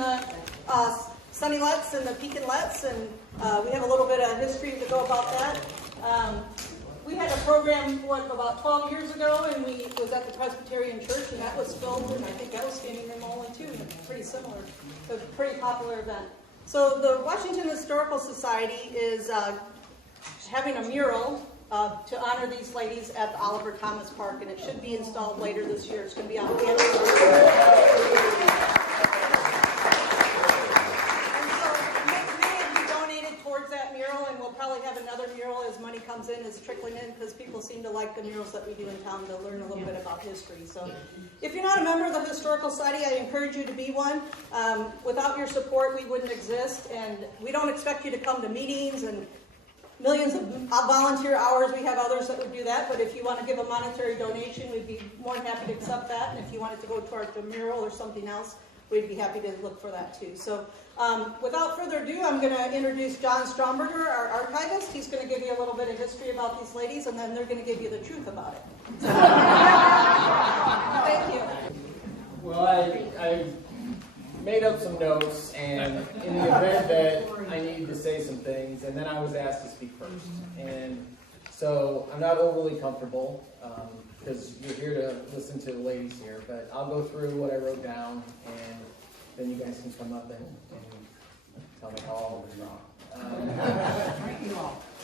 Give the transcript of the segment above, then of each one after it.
the Sunnylets and the Pekinlets, and we have a little bit of history to go about that. We had a program, about 12 years ago, and we was at the Presbyterian Church, and that was filmed, and I think that was standing room only too, and it's pretty similar. So it's a pretty popular event. So the Washington Historical Society is having a mural to honor these ladies at the Oliver Thomas Park, and it should be installed later this year. It's going to be on campus. Probably have another mural as money comes in, is trickling in, because people seem to like the murals that we do in town to learn a little bit about history. So if you're not a member of the Historical Society, I encourage you to be one. Without your support, we wouldn't exist, and we don't expect you to come to meetings and millions of volunteer hours. We have others that would do that, but if you want to give a monetary donation, we'd be more than happy to accept that, and if you wanted to go towards a mural or something else, we'd be happy to look for that too. So without further ado, I'm going to introduce John Stromberger, our archivist. He's going to give you a little bit of history about these ladies, and then they're going to give you the truth about it. Thank you. Well, I made up some notes, and in the event that I needed to say some things, and then I was asked to speak first. And so I'm not overly comfortable, because you're here to listen to the ladies here, but I'll go through what I wrote down, and then you guys can come up and tell me how all was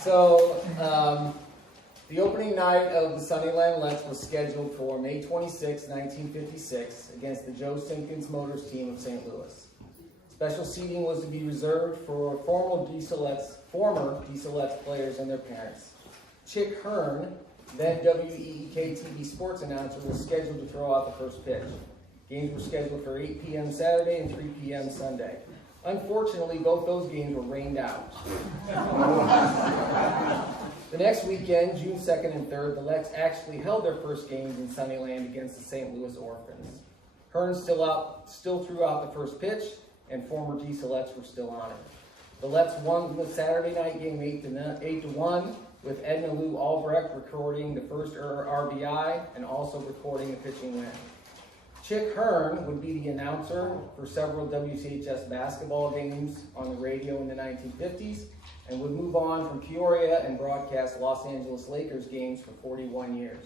wrong. The opening night of the Sunnyland Let's was scheduled for May 26, 1956, against the Joe Simpkins Motors team of St. Louis. Special seating was to be reserved for former D-Selects players and their parents. Chick Hearn, then WEEK TV sports announcer, was scheduled to throw out the first pitch. Games were scheduled for 8 p.m. Saturday and 3 p.m. Sunday. Unfortunately, both those games were rained out. The next weekend, June 2nd and 3rd, the Lets actually held their first games in Sunnyland against the St. Louis Orphans. Hearn still threw out the first pitch, and former D-Selects were still on it. The Lets won the Saturday night game 8-1, with Edna Lou Albrecht recording the first RBI and also recording the pitching win. Chick Hearn would be the announcer for several WCHS basketball games on the radio in the 1950s, and would move on from Peoria and broadcast Los Angeles Lakers games for 41 years.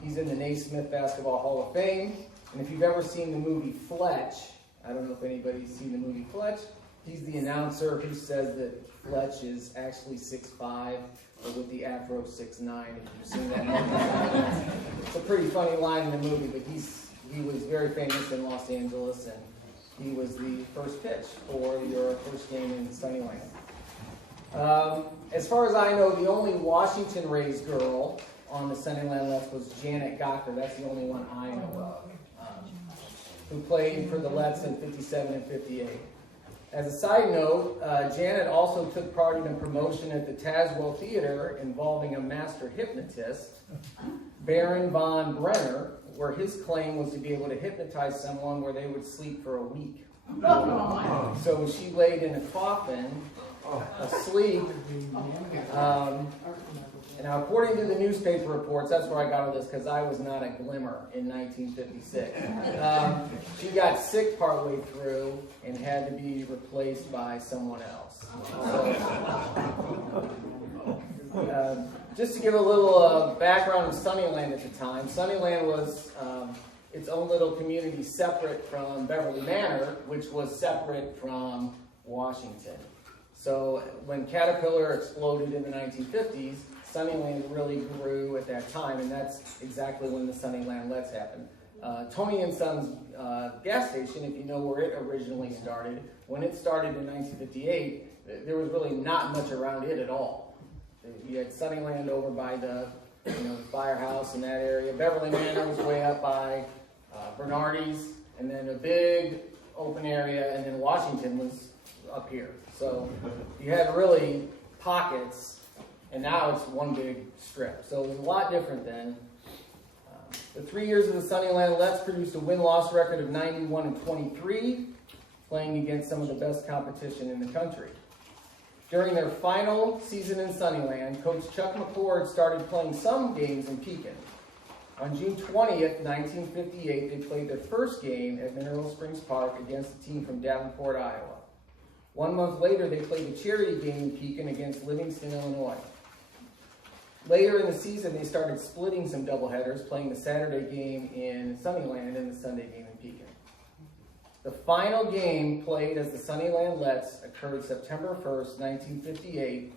He's in the Naismith Basketball Hall of Fame, and if you've ever seen the movie Fletch, I don't know if anybody's seen the movie Fletch, he's the announcer who says that Fletch is actually 6'5", or with the afro 6'9", if you've seen that movie. It's a pretty funny line in the movie, but he was very famous in Los Angeles, and he was the first pitch for your first game in Sunnyland. As far as I know, the only Washington raised girl on the Sunnyland Let's was Janet Gocker. That's the only one I know of, who played for the Let's in 57 and 58. As a side note, Janet also took part in a promotion at the Tazewell Theater involving a master hypnotist, Baron von Brenner, where his claim was to be able to hypnotize someone where they would sleep for a week. So she laid in a coffin, asleep. And now, according to the newspaper reports, that's where I got all this, because I was not a glimmer in 1956. She got sick partway through and had to be replaced by someone else. So, just to give a little background of Sunnyland at the time, Sunnyland was its own little community separate from Beverly Manor, which was separate from Washington. So when Caterpillar exploded in the 1950s, Sunnyland really grew at that time, and that's exactly when the Sunnyland Let's happened. Tony and Sons gas station, if you know where it originally started, when it started in 1958, there was really not much around it at all. You had Sunnyland over by the firehouse in that area. Beverly Manor was way up by Bernardi's, and then a big open area, and then Washington was up here. So you had really pockets, and now it's one big strip. So it was a lot different then. The 3 years of the Sunnyland Let's produced a win-loss record of 91 and 23, playing against some of the best competition in the country. During their final season in Sunnyland, Coach Chuck McCord started playing some games in Pekin. On June 20th, 1958, they played their first game at Mineral Springs Park against a team from Davenport, Iowa. 1 month later, they played a charity game in Pekin against Livingston, Illinois. Later in the season, they started splitting some doubleheaders, playing the Saturday game in Sunnyland and the Sunday game in Pekin. The final game played as the Sunnyland Let's occurred September 1st, 1958,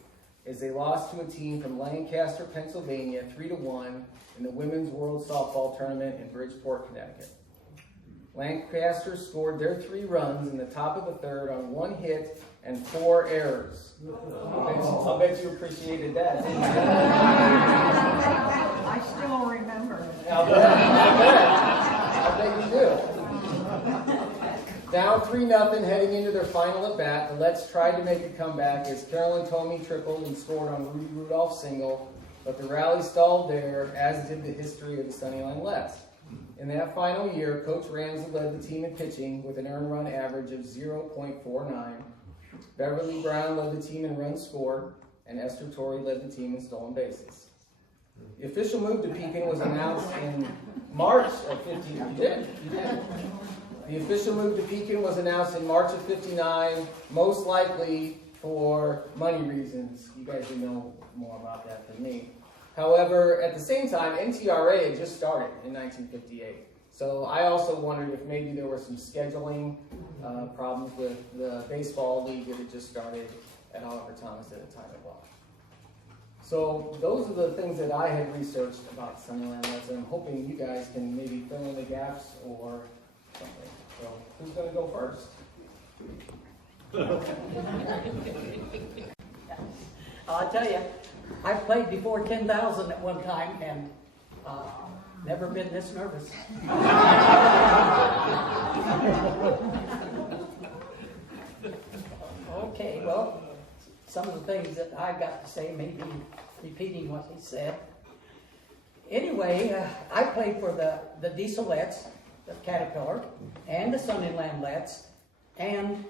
as they lost to a team from Lancaster, Pennsylvania, 3-1 in the Women's World Softball Tournament in Bridgeport, Connecticut. Lancaster scored their 3 runs in the top of the third on 1 hit and 4 errors. I'll bet you appreciated that, didn't you? I still remember. I'll bet you do. Down 3-0 heading into their final at bat, the Let's tried to make a comeback as Carolyn Tomey tripled and scored on Rudy Rudolph's single, but the rally stalled there, as did the history of the Sunnyland Let's. In that final year, Coach Ramsey led the team in pitching with an earned run average of 0.49. Beverly Brown led the team in runs scored, and Esther Torrey led the team in stolen bases. The official move to Pekin was announced in March of 59. You did. The official move to Pekin was announced in March of 59, most likely for money reasons. You guys would know more about that than me. However, at the same time, NTRA had just started in 1958. So I also wondered if maybe there were some scheduling problems with the baseball league that had just started at Oliver Thomas at the time as well. So those are the things that I had researched about Sunnyland Let's, and I'm hoping you guys can maybe fill in the gaps or something. So who's going to go first? I'll tell you, I played before 10,000 at one time and never been this nervous. Okay, well, some of the things that I've got to say, maybe repeating what he said. Anyway, I played for the Dieselettes, the Caterpillar, and the Sunnyland Let's, and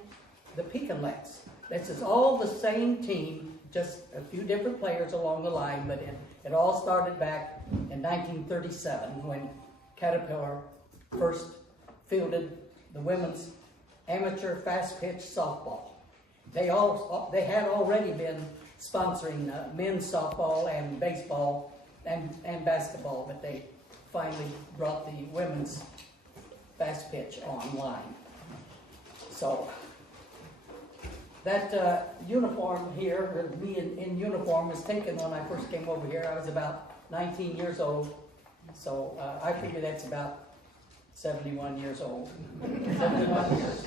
the Pekin Let's. This is all the same team, just a few different players along the line, but it all started back in 1937 when Caterpillar first fielded the women's amateur fast pitch softball. They had already been sponsoring men's softball and baseball and basketball, but they finally brought the women's fast pitch online. So that uniform here, me in uniform, was taken when I first came over here. I was about 19 years old, so I figure that's about 71 years old. 71 years.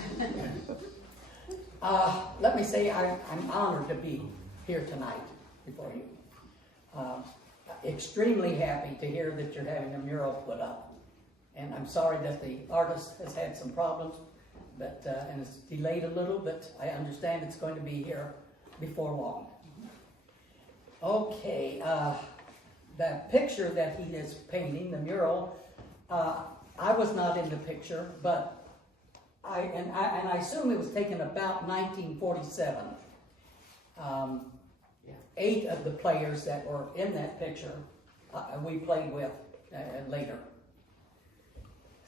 Let me say I'm honored to be here tonight before you. Extremely happy to hear that you're having a mural put up. And I'm sorry that the artist has had some problems, but and it's delayed a little, but I understand it's going to be here before long. Okay, the picture that he is painting, the mural, I was not in the picture, but I assume it was taken about 1947. 8 of the players that were in that picture we played with later.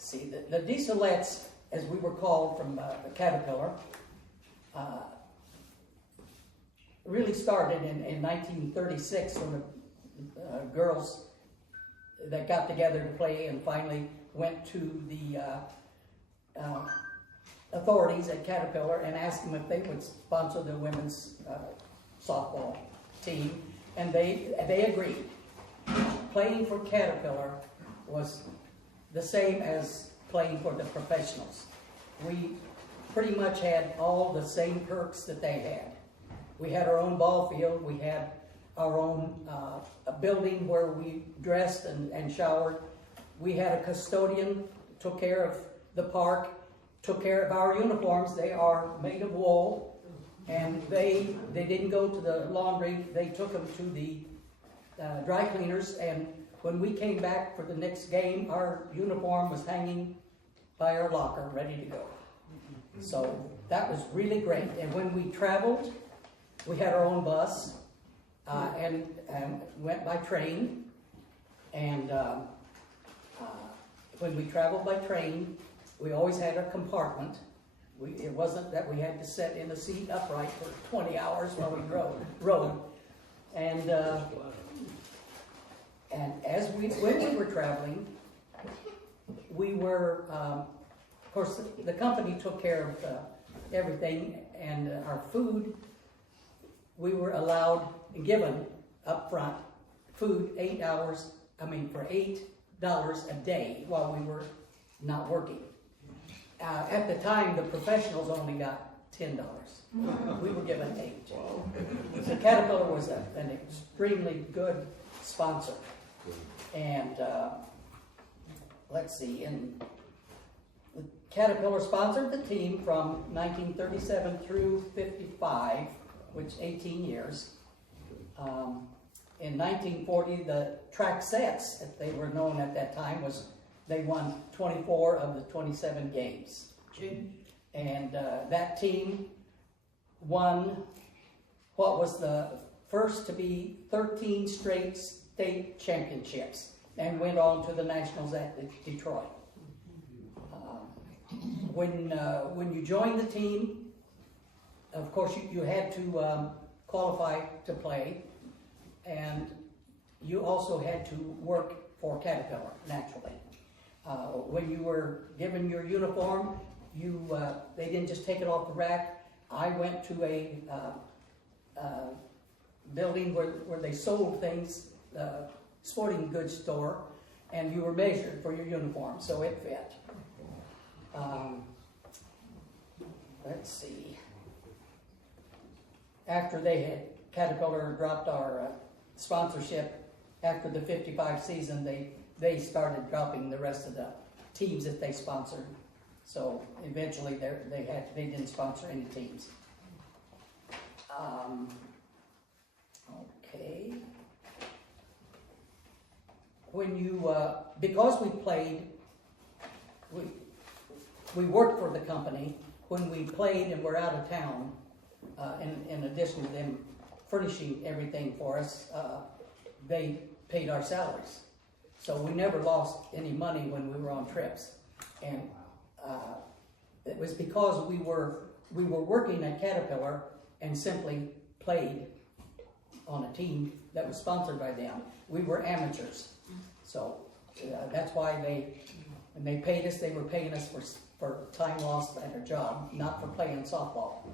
See, the Dieselettes, as we were called from the Caterpillar, really started in 1936 when the girls that got together to play and finally went to the authorities at Caterpillar and asked them if they would sponsor the women's softball team, and they agreed. Playing for Caterpillar was the same as playing for the professionals. We pretty much had all the same perks that they had. We had our own ball field, we had our own a building where we dressed and showered. We had a custodian, took care of the park, took care of our uniforms. They are made of wool, and they didn't go to the laundry. They took them to the dry cleaners, and when we came back for the next game, our uniform was hanging by our locker, ready to go. So that was really great. And when we traveled, we had our own bus and went by train. And when we traveled by train, we always had a compartment. It wasn't that we had to sit in a seat upright for 20 hours while we rode. And when we were traveling, we were, of course, the company took care of everything, and our food, we were allowed, given up front, food for $8 a day while we were not working. At the time, the professionals only got $10. We were given $8. So Caterpillar was an extremely good sponsor. And let's see, Caterpillar sponsored the team from 1937 through 55, which 18 years. In 1940, the track sets, as they were known at that time, they won 24 of the 27 games. And that team won what was the first to be 13 straight state championships and went on to the Nationals at Detroit. When you joined the team, of course you had to qualify to play, and you also had to work for Caterpillar, naturally. When you were given your uniform, they didn't just take it off the rack. I went to a building where they sold things, sporting goods store, and you were measured for your uniform, so it fit. Let's see. After Caterpillar dropped our sponsorship, after the 55 season, they started dropping the rest of the teams that they sponsored. So eventually they didn't sponsor any teams. Okay. Because we played, we worked for the company. When we played and were out of town, in addition to them furnishing everything for us, they paid our salaries. So we never lost any money when we were on trips. And it was because we were working at Caterpillar and simply played on a team that was sponsored by them. We were amateurs. So that's why when they paid us, they were paying us for time lost at our job, not for playing softball.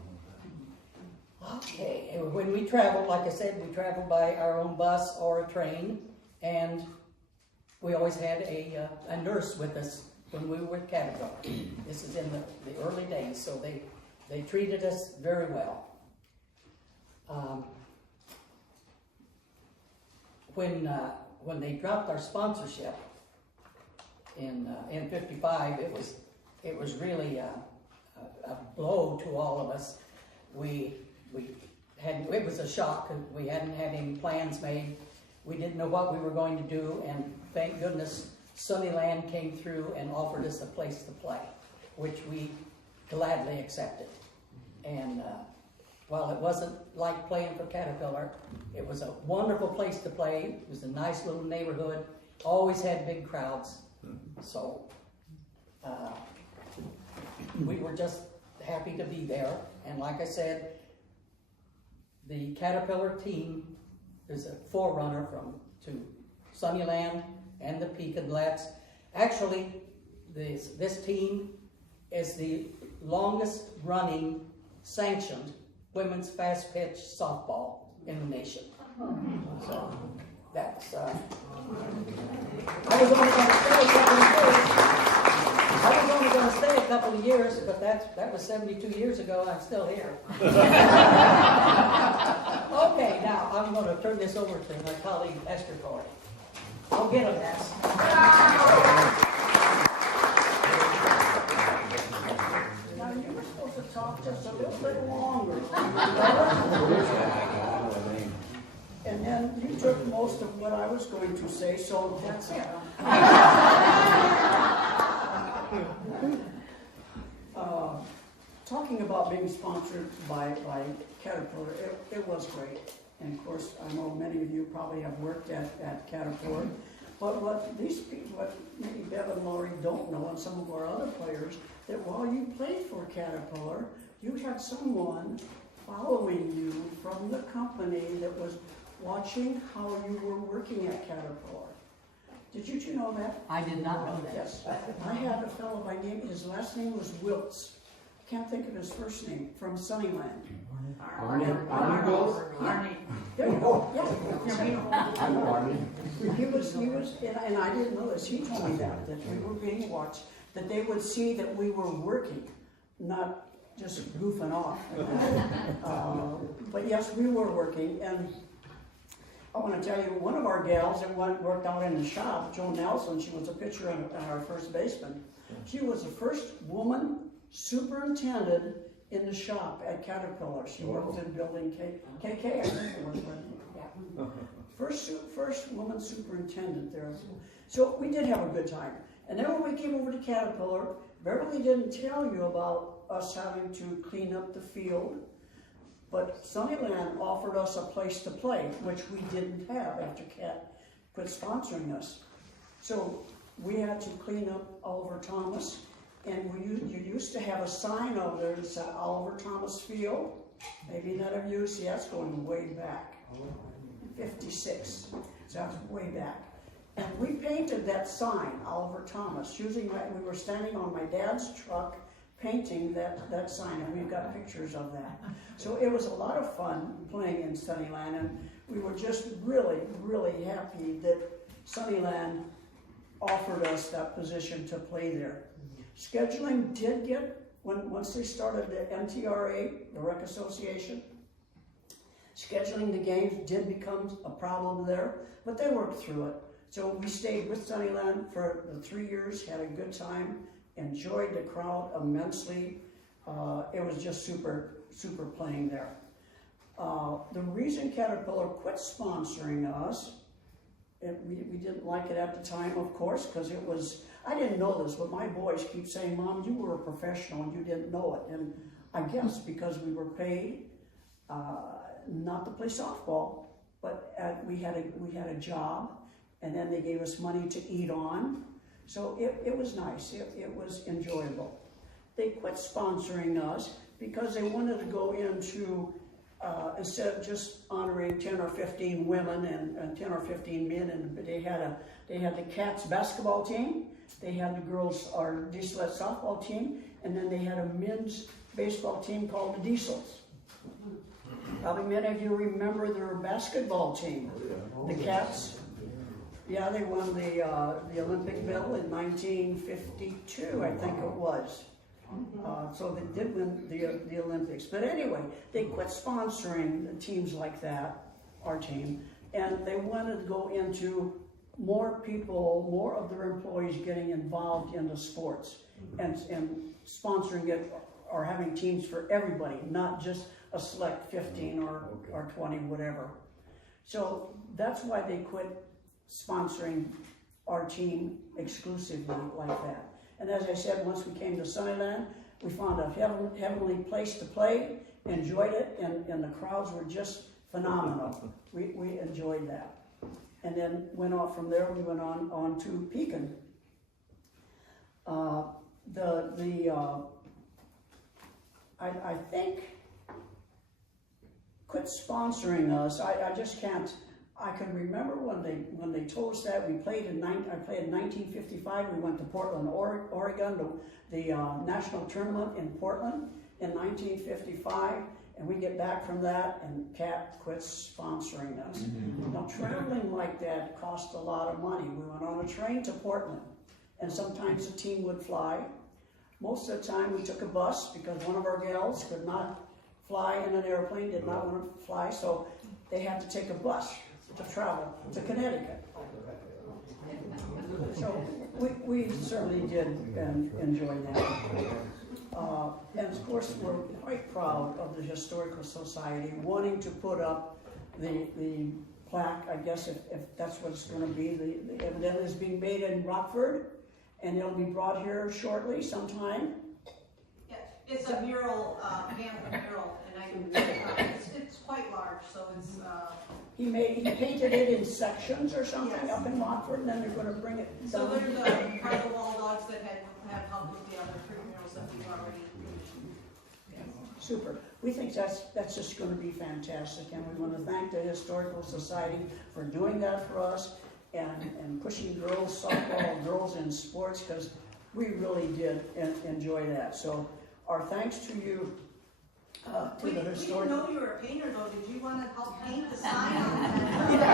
Okay, and when we traveled, like I said, we traveled by our own bus or a train, and we always had a nurse with us when we were with Caterpillar. This is in the early days, so they treated us very well. When they dropped our sponsorship in 55, it was really a blow to all of us. It was a shock. We hadn't had any plans made. We didn't know what we were going to do, and thank goodness Sunnyland came through and offered us a place to play, which we gladly accepted. And while it wasn't like playing for Caterpillar, it was a wonderful place to play. It was a nice little neighborhood, always had big crowds. So we were just happy to be there. And like I said, the Caterpillar team is a forerunner to Sunnyland and the Pekinlets. Actually, this team is the longest running sanctioned women's fast pitch softball in the nation. So that's I was only going to stay a couple of years, but that was 72 years ago. I'm still here. Okay, now I'm going to turn this over to my colleague Esther Corey. I'll get on this. Now you were supposed to talk just a little bit longer. And then you took most of what I was going to say, so that's it. Talking about being sponsored by Caterpillar, it was great. And of course, I know many of you probably have worked at Caterpillar. But what these people, what maybe Bev and Lori don't know, and some of our other players, that while you played for Caterpillar, you had someone following you from the company that was watching how you were working at Caterpillar. Did you know that? I did not know that. Yes. I had a fellow by name, his last name was Wiltz. Can't think of his first name, from Sunnyland. Arnie. There you go, yeah. He was, and I didn't know this, he told me that we were being watched, that they would see that we were working, not just goofing off. But yes, we were working, and I want to tell you, one of our gals that worked out in the shop, Joan Nelson, she was a pitcher and our first baseman. She was the first woman superintendent in the shop at Caterpillar. She worked in building KK, I think it was. Yeah. First woman superintendent there. So we did have a good time. And then when we came over to Caterpillar, Beverly didn't tell you about us having to clean up the field, but Sunnyland offered us a place to play, which we didn't have after Cat quit sponsoring us. So we had to clean up Oliver Thomas, and you used to have a sign over there that said Oliver Thomas Field. Maybe none of you see, that's going way back. 56, so that's way back. And we painted that sign, Oliver Thomas, we were standing on my dad's truck painting that sign, and we've got pictures of that. So it was a lot of fun playing in Sunnyland, and we were just really, really happy that Sunnyland offered us that position to play there. Scheduling did get, once they started the MTRA, the Rec Association, scheduling the games did become a problem there, but they worked through it. So we stayed with Sunnyland for the 3 years, had a good time, enjoyed the crowd immensely. It was just super, super playing there. The reason Caterpillar quit sponsoring us, we didn't like it at the time, of course, because it was, I didn't know this, but my boys keep saying, Mom, you were a professional and you didn't know it. And I guess because we were paid not to play softball, but we had a job, and then they gave us money to eat on. So it was nice, it was enjoyable. They quit sponsoring us because they wanted to go into, instead of just honoring 10 or 15 women and 10 or 15 men, and they had the Cats basketball team, they had the girls, our Diesel softball team, and then they had a men's baseball team called the Diesels. Probably many of you remember their basketball team, the Cats. Yeah, they won the Olympic medal in 1952, I think it was. So they did win the Olympics. But anyway, they quit sponsoring teams like that, our team, and they wanted to go into more people, more of their employees getting involved in the sports and sponsoring it or having teams for everybody, not just a select 15 or 20, whatever. So that's why they quit sponsoring our team exclusively like that. And as I said, once we came to Sunnyland, we found a heavenly place to play, enjoyed it, and the crowds were just phenomenal. We enjoyed that. And then went off from there, we went on to Pekin. I think quit sponsoring us. I just can't. I can remember when they told us that I played in 1955. We went to Portland, Oregon, to the national tournament in Portland in 1955, and we get back from that, and Cat quits sponsoring us. Now traveling like that cost a lot of money. We went on a train to Portland, and sometimes the team would fly. Most of the time we took a bus because one of our gals could not fly in an airplane, did not want to fly, so they had to take a bus to travel to Connecticut. So we certainly did enjoy that. And of course, we're quite proud of the Historical Society wanting to put up the plaque, I guess, if that's what it's going to be. The event is being made in Rockford, and it'll be brought here shortly sometime. Yeah, it's a mural, hand mural, and it's quite large, so it's He painted it in sections or something up in Montfort, and then they're gonna bring it So down. there's private wall dogs that have helped with the other three murals that we've already. Super. We think that's just gonna be fantastic, and we wanna thank the Historical Society for doing that for us, and pushing girls softball, girls in sports, because we really did enjoy that. So our thanks to you, to We the didn't historical. know you were a painter though. Did you want to help paint the sign on that?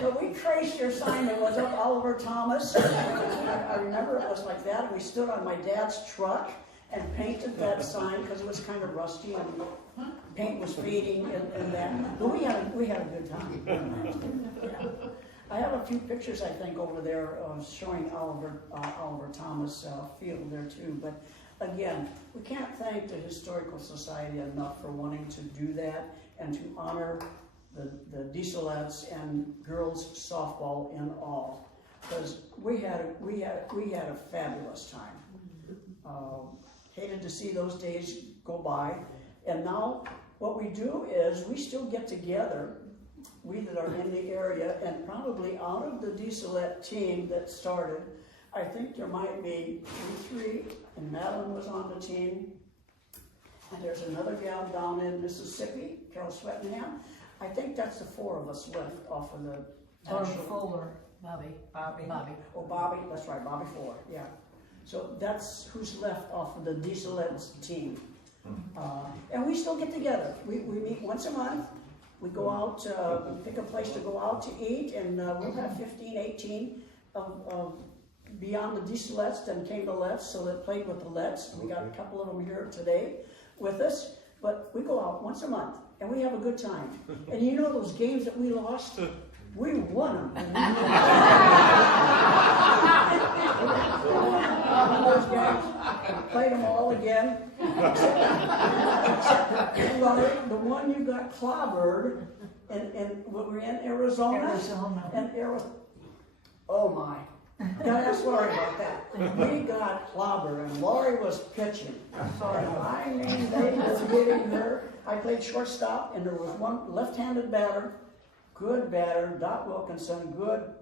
But we traced your sign that was up Oliver Thomas. I remember it was like that, and we stood on my dad's truck and painted that sign because it was kind of rusty and paint was fading and that. But we had a good time. Yeah. I have a few pictures, I think, over there showing Oliver Thomas Field there too. But again, we can't thank the Historical Society enough for wanting to do that and to honor the Dieselettes and girls softball in all, because we had a fabulous time. Hated to see those days go by, and now what we do is we still get together, we that are in the area, and probably out of the Dieselette team that started, I think there might be three, and Madeline was on the team, and there's another gal down in Mississippi, Carol Swettenham. I think that's the four of us left off of the Fuller, Bobby. Oh, Bobby, that's right, Bobby Fuller, yeah. So that's who's left off of the Dieselette's team. And we still get together. We meet once a month. We go out, pick a place to go out to eat, and we'll have 15, 18 of beyond the Dieselettes, then came the Letts, so that played with the Letts. We got a couple of them here today with us, but we go out once a month, and we have a good time. And you know those games that we lost? We won them. Those games, played them all again. Except the one you got clobbered, and when we were in Arizona. And oh my. Gotta ask Laurie about that. We got clobbered, and Laurie was pitching. And I mean, they were hitting her. I played shortstop, and there was one left-handed batter, good batter, Dot Wilkinson, good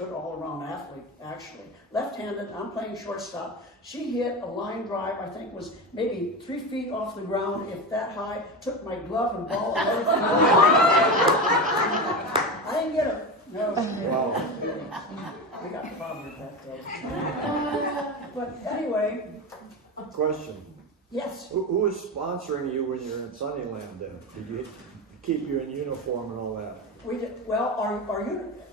all-around athlete, actually. Left-handed, I'm playing shortstop. She hit a line drive, I think was maybe 3 feet off the ground, if that high, took my glove and ball and everything. I didn't get her. No, she didn't. Wow. We got clobbered that day. But anyway. Question. Yes. Who is sponsoring you when you're in Sunnyland then? Did you keep you in uniform and all that? We did, well,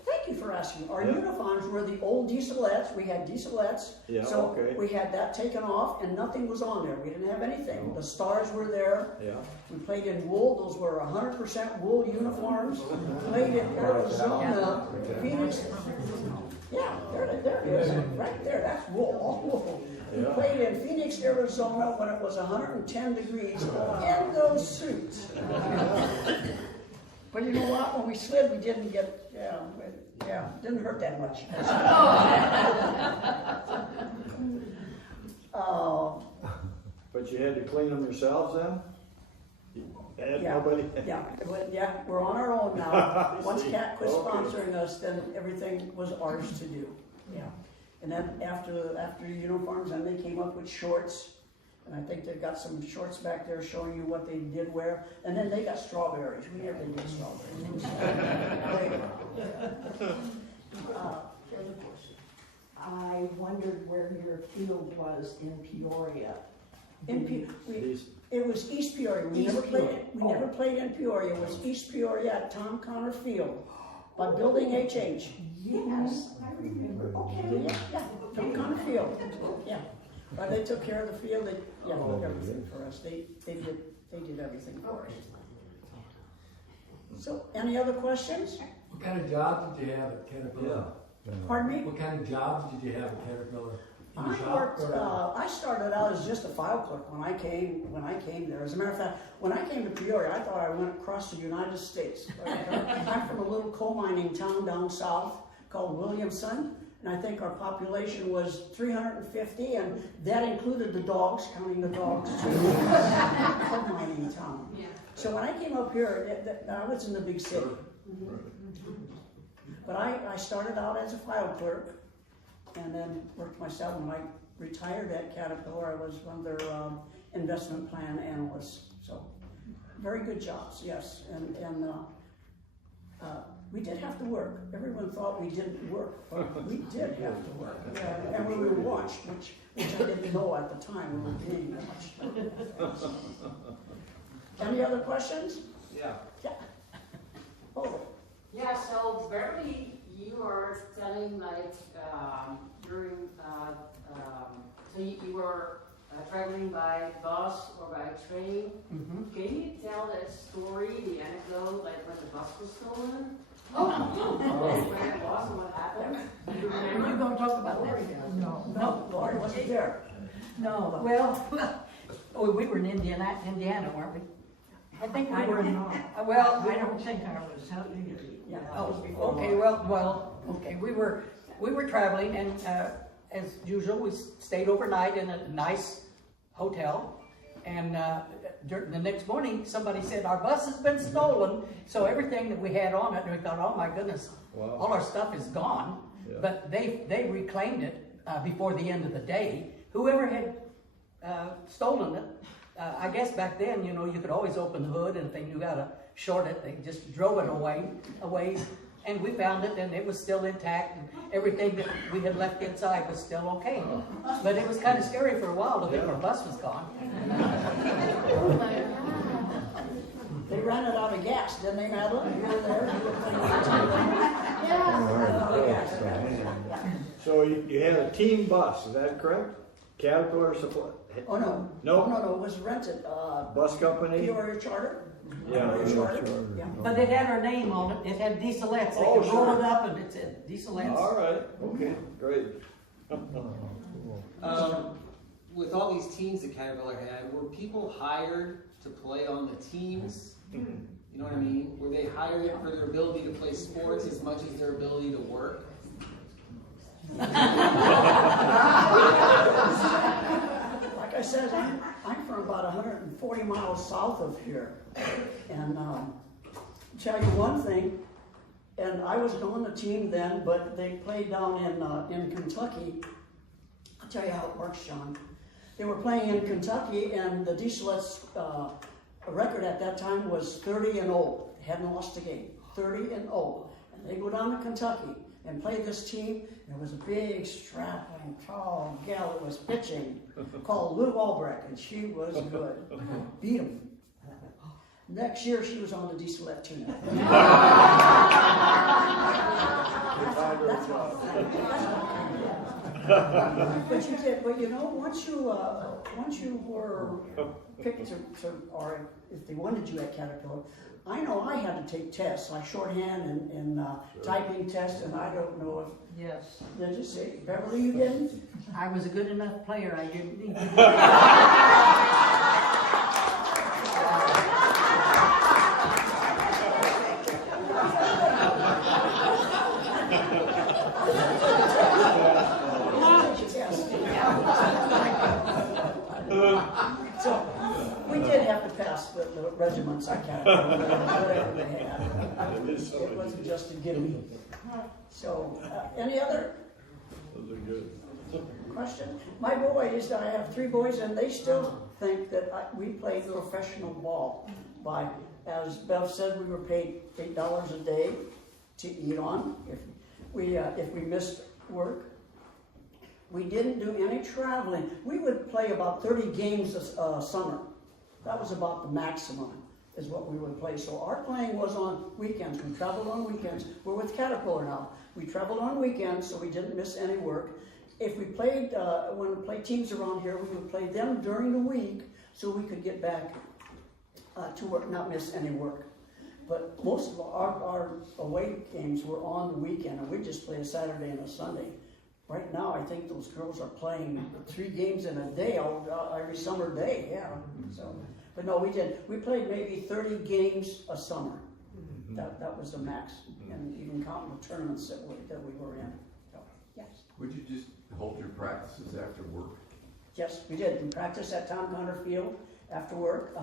thank you for asking. Our uniforms were the old Dieselettes. We had Dieselettes. Yeah, so okay. We had that taken off and nothing was on there. We didn't have anything. No. The stars were there. Yeah. We played in wool. Those were 100% wool uniforms. Played in Arizona, Phoenix. Yeah, there it is. Right there. That's wool. All wool. We played in Phoenix, Arizona when it was 110 degrees in those suits. But you know what? When we slid, we didn't get, didn't hurt that much. But you had to clean them yourselves then? You had nobody? Yeah, we're on our own now. Once Cat quit sponsoring us, then everything was ours to do. Yeah. And then after uniforms, then they came up with shorts. And I think they've got some shorts back there showing you what they did wear. And then they got strawberries. We never did strawberries. I wondered where your field was in Peoria. It was East Peoria. We never played in Peoria. It was East Peoria at Tom Connor Field by Building HH. Yes, I remember. Okay. Yeah, Tom Connor Field. Yeah. But they took care of the field. They did everything for us. They did everything for us. So, any other questions? What kind of job did you have at Caterpillar? Pardon me? What kind of job did you have at Caterpillar? In the I shop worked. or- I started out as just a file clerk when I came there. As a matter of fact, when I came to Peoria, I thought I went across the United States. I'm from a little coal mining town down south called Williamson, And I think our population was 350, and that included the dogs, counting the dogs too. Coal mining town. So when I came up here, I was in the big city. But I started out as a file clerk, and then worked myself. When I retired at Caterpillar, I was one of their investment plan analysts. So very good jobs, yes. And we did have to work. Everyone thought we didn't work, but we did have to work. And we were watched, which I didn't know at the time. We were being watched. Any other questions? Yeah. Yeah. Oh. Yeah, so Beverly, you were telling like during, so you were traveling by bus or by train. Mm-hmm. Can you tell that story, the anecdote, like when the bus was stolen? Oh. Where it was and what happened? Do you Are you remember? gonna talk about that? No, Lori wasn't there. No, well, we were in Indiana, weren't we? I think we were in, well, I don't think I was helping you. Yeah. oh, okay, okay, we were traveling, and, as usual, we stayed overnight in a nice hotel, and, the next morning, somebody said, our bus has been stolen, so everything that we had on it, and we thought, oh my goodness, Wow. all our stuff is gone, Yeah. but they reclaimed it, before the end of the day. Whoever had, stolen it, I guess back then, you know, you could always open the hood, and if they knew how to short it, they just drove it away, and we found it, and it was still intact, and everything that we had left inside was still okay. But it was kind of scary for a while to think our bus was gone. They ran it out of gas, didn't they, Madeline? You were there. You were playing with the team. So you had a team bus, is that correct? Caterpillar supply, Oh, no. No. No, it was rented. bus company? Peoria Charter? Yeah. Peoria Charter? Yeah. But it had our name on it. It had Dieselettes. They Oh, could roll sure. it up, and it said Dieselettes. All right, okay, great. With all these teams that Caterpillar had, were people hired to play on the teams? You know what I mean? Were they hired for their ability to play sports as much as their ability to work? Like I said, I'm from about 140 miles south of here. And tell you one thing, and I wasn't on the team then, but they played down in Kentucky. I'll tell you how it works, John. They were playing in Kentucky, and the Dieselettes record at that time was 30-0. They hadn't lost a game, 30-0. And they go down to Kentucky and play this team. There was a big, strapping, tall gal that was pitching called Lou Albrecht, and she was good. Beat him. Next year, she was on the Dieselette team. But you did. But you know, once you were picked or if they wanted you at Caterpillar, I know I had to take tests like shorthand and typing tests, and I don't know if. Yes. Did you say, Beverly, you didn't? I was a good enough player. I didn't need to. So, we did have to pass the regiments I can't whatever they had. It wasn't just a gimme. So, any other Those are good. question? My boys, I have 3 boys, and they still think that we played professional ball. By, as Bev said, we were paid $8 a day to eat on if we missed work. We didn't do any traveling. We would play about 30 games a summer. That was about the maximum, is what we would play. So our playing was on weekends. We traveled on weekends. We're with Caterpillar now. We traveled on weekends, so we didn't miss any work. If we played, when we played teams around here, we would play them during the week so we could get back to work, not miss any work. But most of our away games were on the weekend, and we just play a Saturday and a Sunday. Right now, I think those girls are playing 3 games in a day, every summer day, yeah. So, but no, we did. We played maybe 30 games a summer. That was the max, and even counting the tournaments that we were in. So, yes. Would you just hold your practices after work? Yes, we did. We practiced at Tom Gunner Field after work.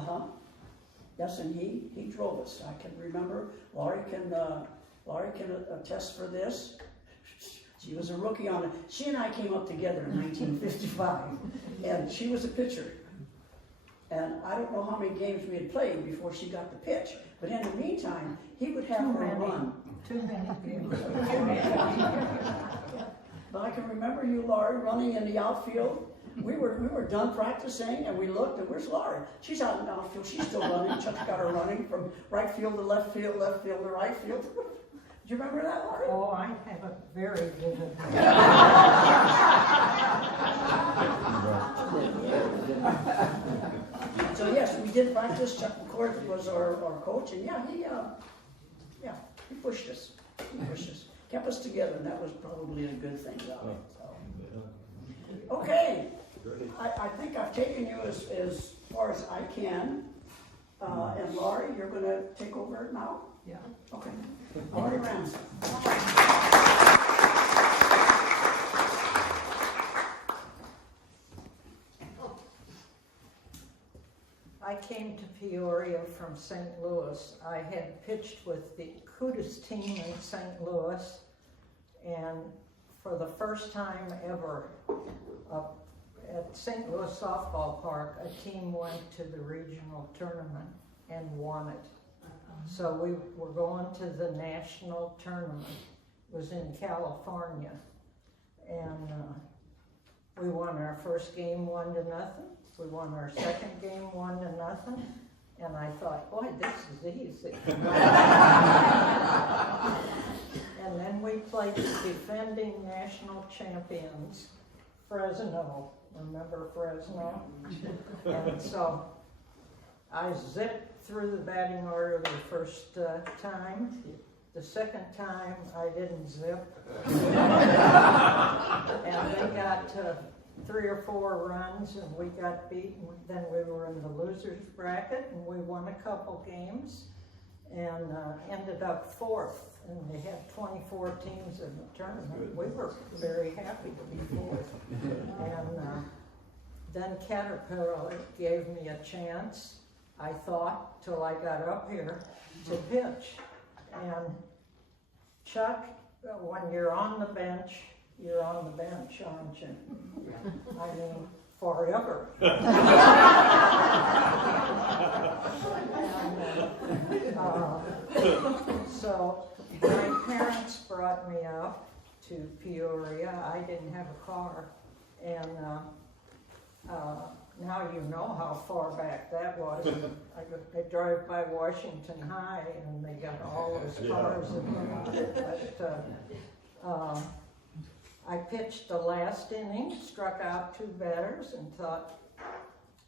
Yes, and he drove us. I can remember. Laurie can attest for this. She was a rookie on it. She and I came up together in 1955, and she was a pitcher. And I don't know how many games we had played before she got the pitch. But in the meantime, he would have her run. Too many games. But I can remember you, Laurie, running in the outfield. We were done practicing, and we looked, and where's Laurie? She's out in the outfield. She's still running. Chuck's got her running from right field to left field to right field. Do you remember that, Laurie? Oh, I have a very vivid. So yes, we did practice. Chuck McCord was our coach, and he pushed us. Kept us together, and that was probably a good thing about it. So. Okay, I think I've taken you as far as I can. And Laurie, you're going to take over now? Yeah. Okay. Laurie Ramsey. I came to Peoria from St. Louis. I had pitched with the Cootis team in St. Louis, and for the first time ever, at St. Louis Softball Park, a team went to the regional tournament and won it. So we were going to the national tournament. It was in California, and we won our first game 1-0. We won our second game 1-0, and I thought, boy, this is easy. And then we played the defending national champions, Fresno. Remember Fresno? And so I zipped through the batting order the first time. The second time I didn't zip. And they got 3 or 4 runs, and we got beaten. Then we were in the losers bracket, and we won a couple games, and ended up 4th. And they had 24 teams in the tournament. We were very happy to be 4th. And then Caterpillar gave me a chance, I thought, till I got up here to pitch. And Chuck, when you're on the bench, aren't you? I mean, forever. So my parents brought me up to Peoria. I didn't have a car, and now you know how far back that was. I drove by Washington High, and they got all those cars in there. But I pitched the last inning, struck out 2 batters, and thought,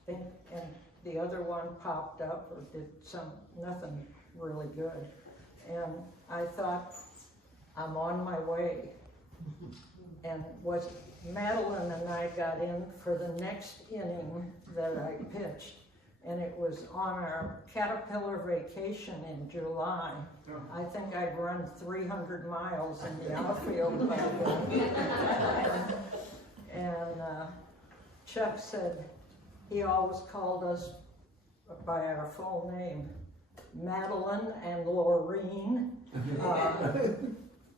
and the other one popped up or did nothing really good. And I thought, I'm on my way. And Madeline and I got in for the next inning that I pitched, and it was on our Caterpillar vacation in July. I think I'd run 300 miles in the outfield by then. And Chuck said he always called us by our full name, Madeline and Laureen.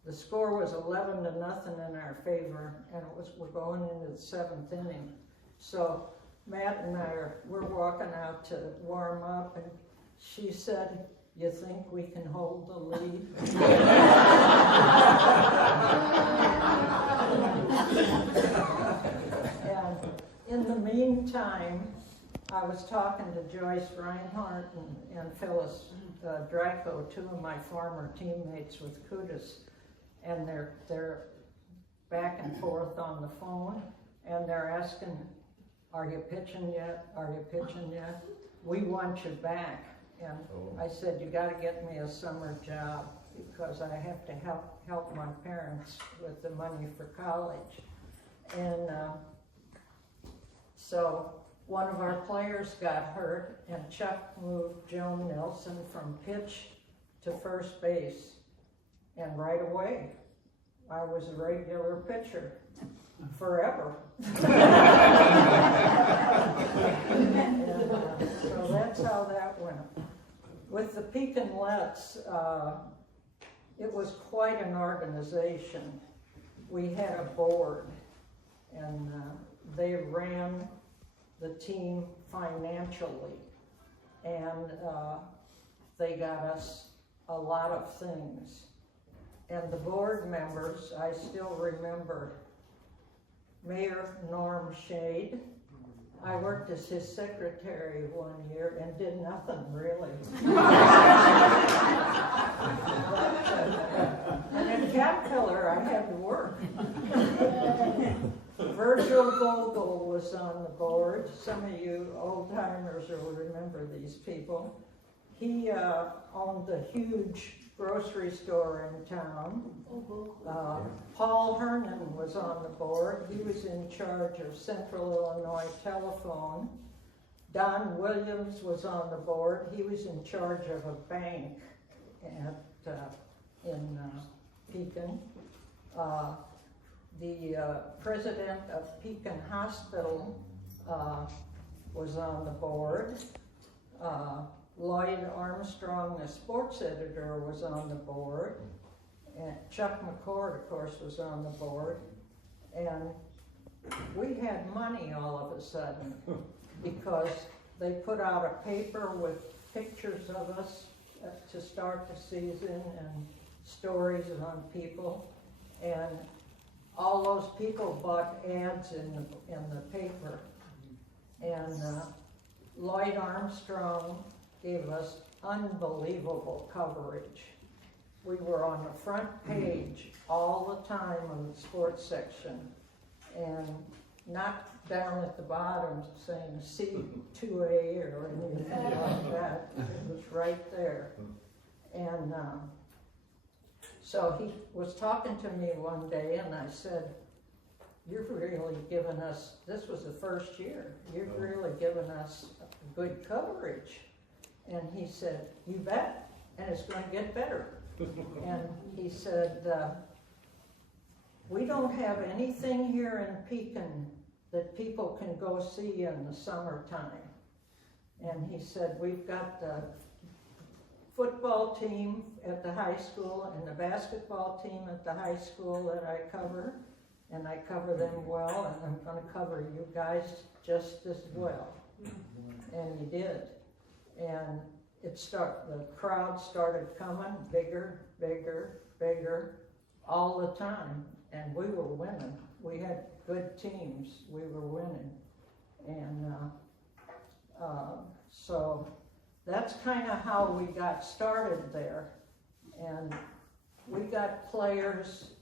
The score was 11-0 in our favor, and we're going into the 7th inning. So Matt and I we're walking out to warm up, and she said, "You think we can hold the lead?" And in the meantime, I was talking to Joyce Reinhardt and Phyllis Draco, 2 of my former teammates with Cootis. And they're back and forth on the phone, and they're asking, "Are you pitching yet? Are you pitching yet? We want you back." And I said, "You got to get me a summer job because I have to help my parents with the money for college." And so one of our players got hurt, and Chuck moved Joan Nelson from pitch to first base. And right away, I was a regular pitcher forever. So that's how that went. With the Pekinlets, it was quite an organization. We had a board, and they ran the team financially, and they got us a lot of things. And the board members, I still remember Mayor Norm Shade. I worked as his secretary one year and did nothing really. And at Caterpillar, I had to work. Virgil Vogel was on the board. Some of you old timers will remember these people. He owned a huge grocery store in town. Paul Hernan was on the board. He was in charge of Central Illinois Telephone. Don Williams was on the board. He was in charge of a bank in Pekin. The president of Pekin Hospital was on the board. Lloyd Armstrong, the sports editor, was on the board. And Chuck McCord, of course, was on the board. And we had money all of a sudden because they put out a paper with pictures of us to start the season and stories on people. And all those people bought ads in the paper. And Lloyd Armstrong gave us unbelievable coverage. We were on the front page all the time on the sports section, and not down at the bottom saying C2A or anything like that. It was right there. And so he was talking to me one day, and I said, "You've really given us," this was the first year, "you've really given us good coverage." And he said, "You bet, and it's going to get better." And he said, "We don't have anything here in Pekin that people can go see in the summertime." And he said, "We've got the football team at the high school and the basketball team at the high school that I cover, and I cover them well, and I'm going to cover you guys just as well." And he did. And the crowd started coming bigger, bigger, bigger all the time, and we were winning. We had good teams. We were winning. And so that's kind of how we got started there. And we got players.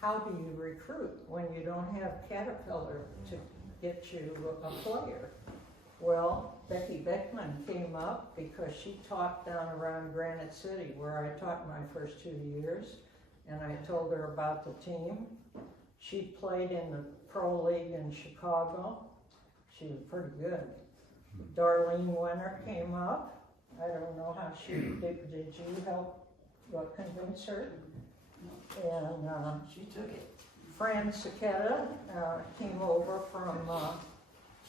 How do you recruit when you don't have Caterpillar to get you a player? Well, Becky Beckman came up because she taught down around Granite City, where I taught my first 2 years, and I told her about the team. She played in the Pro League in Chicago. She was pretty good. Darlene Wenner came up. I don't know how she did. Did you help convince her? And She took it. Fran Cicetta came over from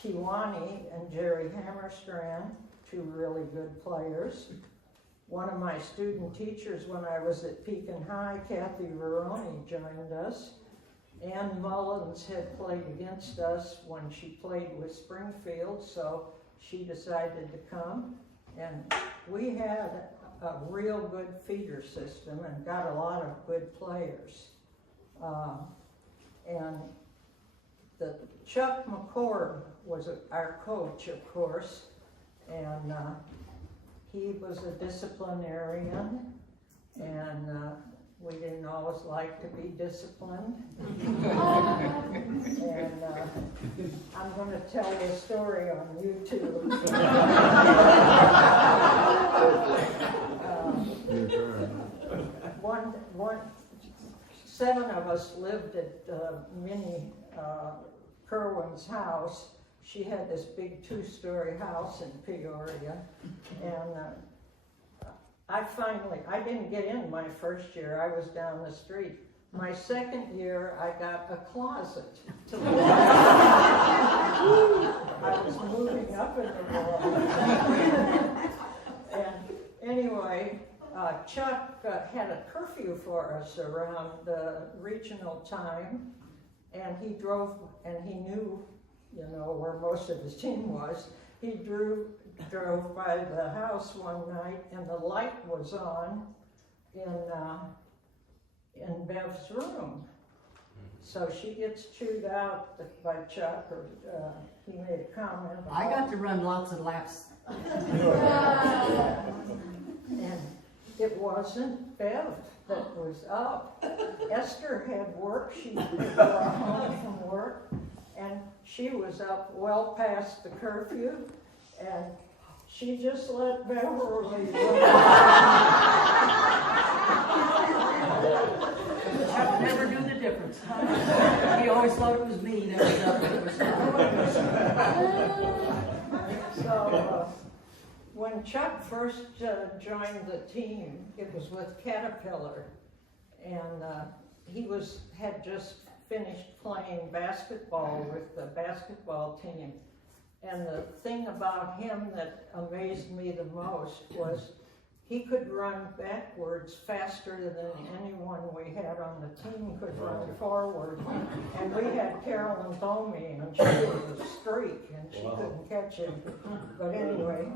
Kewanee, and Jerry Hammerstrand, two really good players. One of my student teachers when I was at Pekin High, Kathy Veroni, joined us. Ann Mullins had played against us when she played with Springfield, so she decided to come. And we had a real good feeder system and got a lot of good players. And Chuck McCord was our coach, of course, and he was a disciplinarian, and we didn't always like to be disciplined. And I'm going to tell you a story on YouTube. 7 of us lived at Minnie Kerwin's house. She had this big 2-story house in Peoria, and I didn't get in my first year. I was down the street. My second year, I got a closet to live. I was moving up in the world. And anyway, Chuck had a curfew for us around regional time, and he drove, and he knew, where most of his team was. He drove by the house one night, and the light was on in Bev's room. So she gets chewed out by Chuck, or he made a comment. I got to run lots of laps. And it wasn't Bev that was up. Esther had work. She got home from work, and she was up well past the curfew, and she just let Beverly Chuck never knew the difference. He always thought it was me that was up and it was not. So when Chuck first joined the team, it was with Caterpillar, and he had just finished playing basketball with the basketball team. And the thing about him that amazed me the most was he could run backwards faster than anyone we had on the team could run forward. And we had Carolyn Thomey, and she was a streak, and she couldn't catch him. But anyway,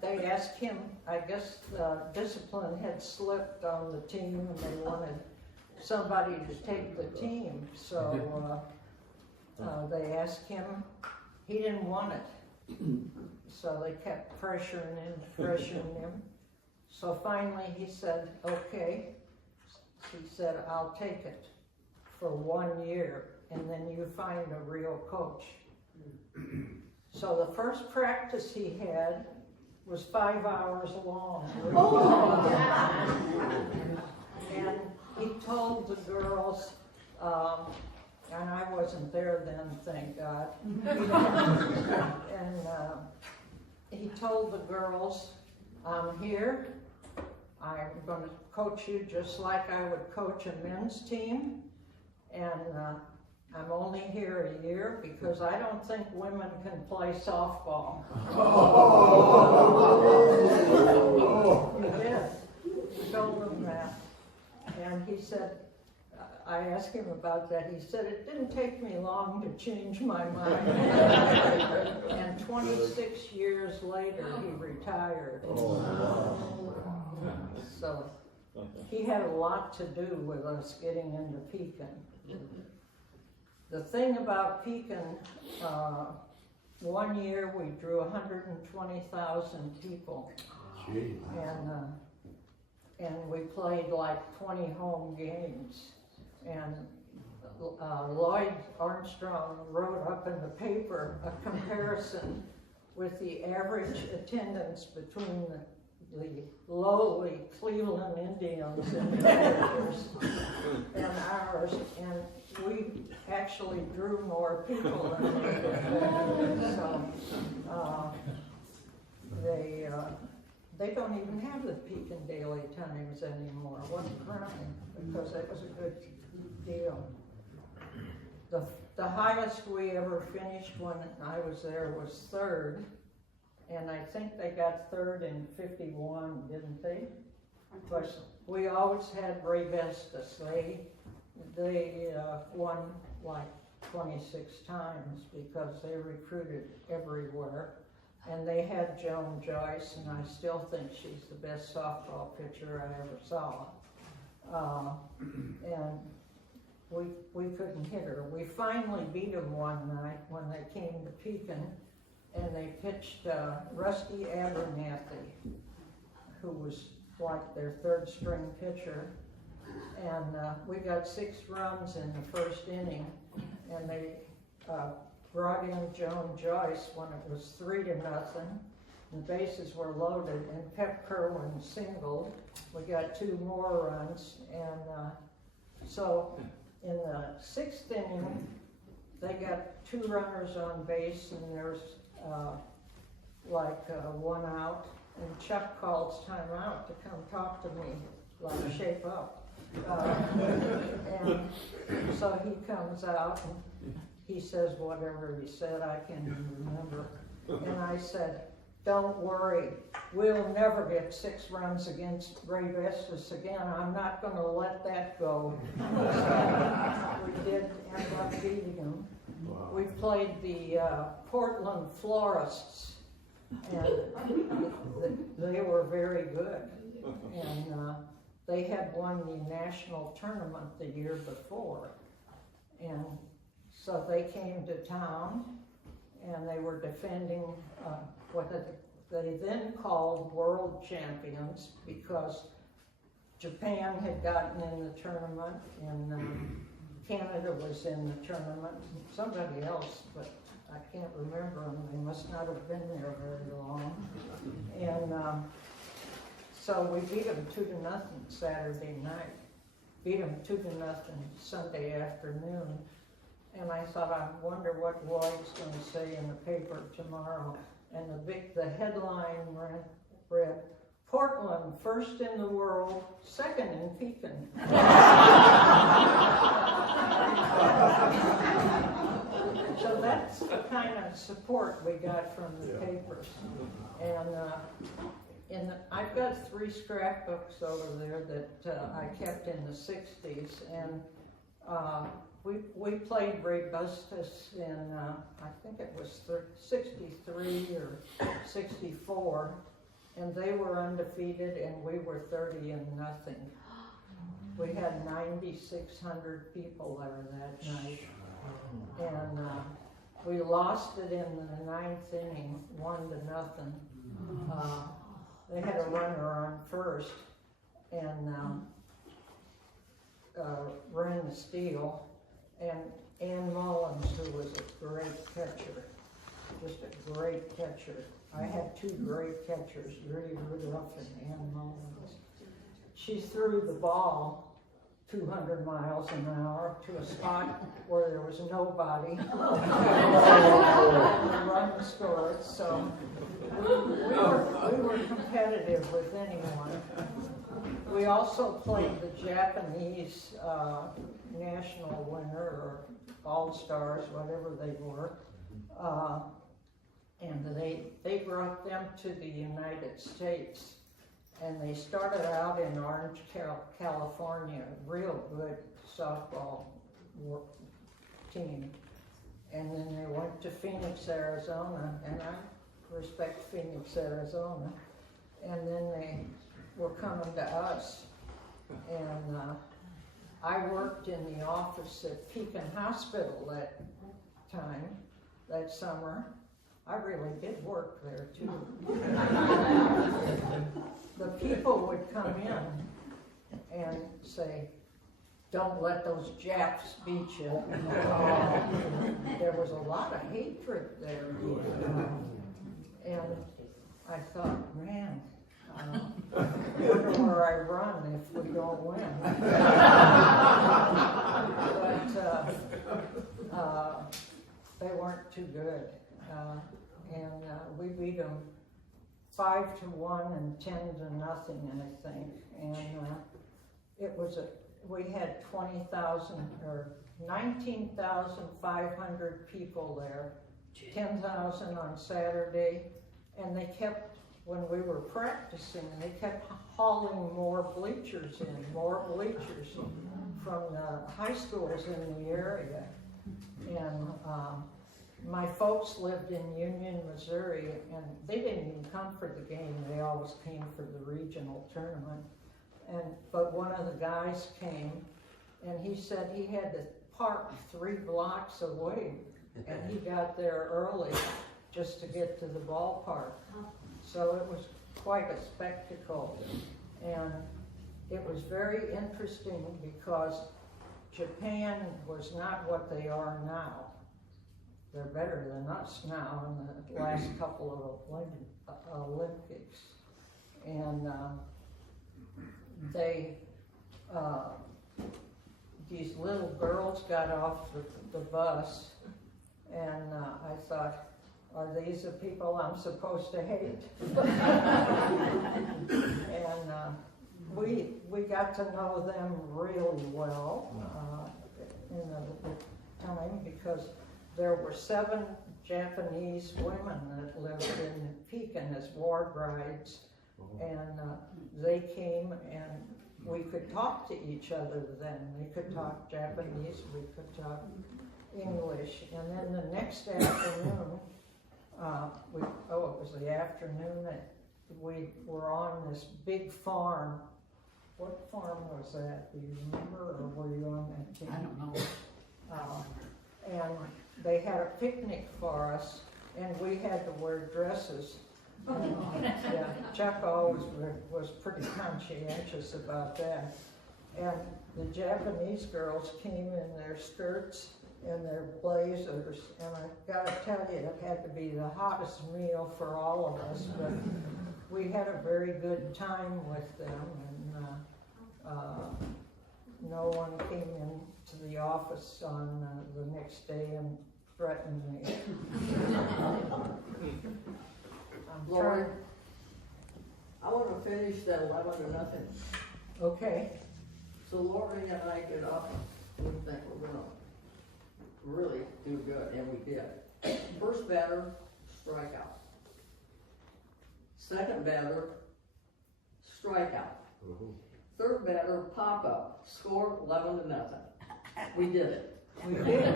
they asked him, I guess discipline had slipped on the team, and they wanted somebody to take the team. So they asked him. He didn't want it. So they kept pressuring him. So finally he said, okay. He said, I'll take it for 1 year, and then you find a real coach. So the first practice he had was 5 hours long. And he told the girls, and I wasn't there then, thank God. And he told the girls, I'm here. I'm going to coach you just like I would coach a men's team. And I'm only here a year because I don't think women can play softball. He did. He told them that. And he said, I asked him about that. He said, it didn't take me long to change my mind. And 26 years later, he retired. So he had a lot to do with us getting into Pekin. The thing about Pekin, 1 year we drew 120,000 people. And we played like 20 home games. And Lloyd Armstrong wrote up in the paper a comparison with the average attendance between the lowly Cleveland Indians and ours, and we actually drew more people than they did. So they don't even have the Pekin Daily Times anymore. What a crime, because that was a good deal. The highest we ever finished when I was there was third, and I think they got third in 51, didn't they? But we always had Ray Vestas. They won like 26 times because they recruited everywhere. And they had Joan Joyce, and I still think she's the best softball pitcher I ever saw. And we couldn't hit her. We finally beat them one night when they came to Pekin, and they pitched Rusty Abernathy, who was like their third string pitcher. And we got 6 runs in the first inning, and they brought in Joan Joyce when it was 3-0. The bases were loaded, and Pep Kerwin singled. We got 2 more runs, and so in the 6th inning, they got 2 runners on base, and there's 1 out, and Chuck calls timeout to come talk to me, like shape up. And so he comes out and he says whatever he said, I can't even remember. And I said, don't worry, we'll never get 6 runs against Ray Vestas again. I'm not going to let that go. So we did end up beating him. Wow. We played the Portland Florists, and they were very good. And they had won the national tournament the year before. And so they came to town, and they were defending what they then called world champions, because Japan had gotten in the tournament, and Canada was in the tournament, somebody else, but I can't remember them. They must not have been there very long. And so we beat them 2-0 Saturday night, beat them 2-0 Sunday afternoon. And I thought, I wonder what Lloyd's going to say in the paper tomorrow. And the headline read, Portland, first in the world, second in Pekin. So that's the kind of support we got from the papers. And I've got 3 scrapbooks over there that I kept in the 60s. And we played Ray Bustos in, I think it was 63 or 64. And they were undefeated, and we were 30-0. We had 9,600 people there that night, and we lost it in the 9th inning, 1-0. They had a runner on first, and ran the steal, and Ann Mullins, who was a great catcher, just a great catcher. I had 2 great catchers, Rudy Rudolph and Ann Mullins. She threw the ball 200 miles an hour to a spot where there was nobody. And the run scored, so we were competitive with anyone. We also played the Japanese national winner, or all-stars, whatever they were. And they brought them to the United States, and they started out in Orange, California, a real good softball team. And then they went to Phoenix, Arizona, and I respect Phoenix, Arizona. And then they were coming to us, and I worked in the office at Pekin Hospital that summer. I really did work there too. The people would come in and say, don't let those Japs beat you. There was a lot of hatred there. And I thought, man, I wonder where I run if we don't win. But they weren't too good. And we beat them 5-1 and 10-0, I think. And it was we had 20,000 or 19,500 people there, 10,000 on Saturday, and they kept, when we were practicing, they kept hauling more bleachers from the high schools in the area. And my folks lived in Union, Missouri, and they didn't even come for the game. They always came for the regional tournament. But one of the guys came, and he said he had to park 3 blocks away, and he got there early just to get to the ballpark. So it was quite a spectacle. And it was very interesting because Japan was not what they are now. They're better than us now in the last couple of Olympics. And these little girls got off the bus, and I thought, are these the people I'm supposed to hate? And we got to know them really well in the time, because there were 7 Japanese women that lived in Pekin as ward brides, and they came and we could talk to each other then. They could talk Japanese, we could talk English, and then the next afternoon, it was the afternoon that we were on this big farm. What farm was that? Do you remember, or were you on that team? I don't know. And they had a picnic for us, and we had to wear dresses. And, yeah, Chuck always was pretty conscientious about that. And the Japanese girls came in their skirts and their blazers, and I gotta tell you, it had to be the hottest meal for all of us, but we had a very good time with them, and no one came into the office on the next day and threatened me. Lori, I want to finish that 11-0. Okay. So Lori and I get up, we think we're gonna really do good, and we did. First batter, strikeout. Second batter, strikeout. Third batter, pop up, score 11-0. We did it. We did.